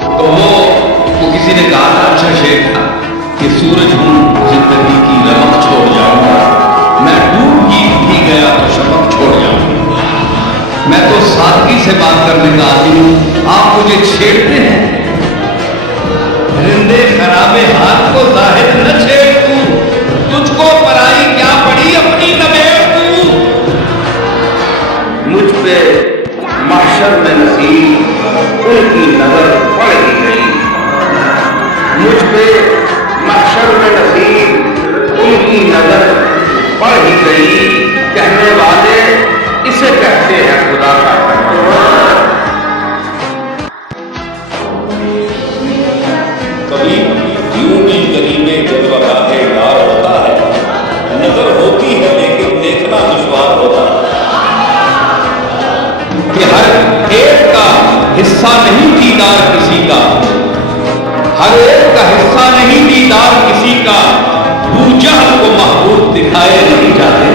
تو وہ کسی نے کہا تھا اچھا شعر تھا کہ سورج ہوں زندگی کی رمق چھوڑ جاؤں گا، میں ڈوب ہی گیا تو شفق چھوڑ جاؤں گا، میں تو سادگی سے بات کرنے کا عادی ہوں، آپ مجھے چھیڑتے ہیں، رندے خرابے ہاتھ کو ظاہر نہ چھیڑ تو، تجھ کو پرائی کیا پڑی اپنی نبیڑ تو، مجھ پہ محشر میں نصیب ان کی نظر پڑ ہی گئی، مجھ پہ محشر میں نصیب ان کی نظر پڑ ہی گئی، کہنے والے اسے کہتے ہیں خدا کا پیغام۔ کبھی یوں بھی غریب جلوہ دار ہوتا ہے، نظر ہوتی ہے لیکن دیکھنا دشوار ہوتا ہے، کہ ہر ایک کا حصہ نہیں دیدار کسی کا، ہر ایک کا حصہ نہیں دیدار کسی کا، ابو جہل کو محبوب دکھائے نہیں جاتے،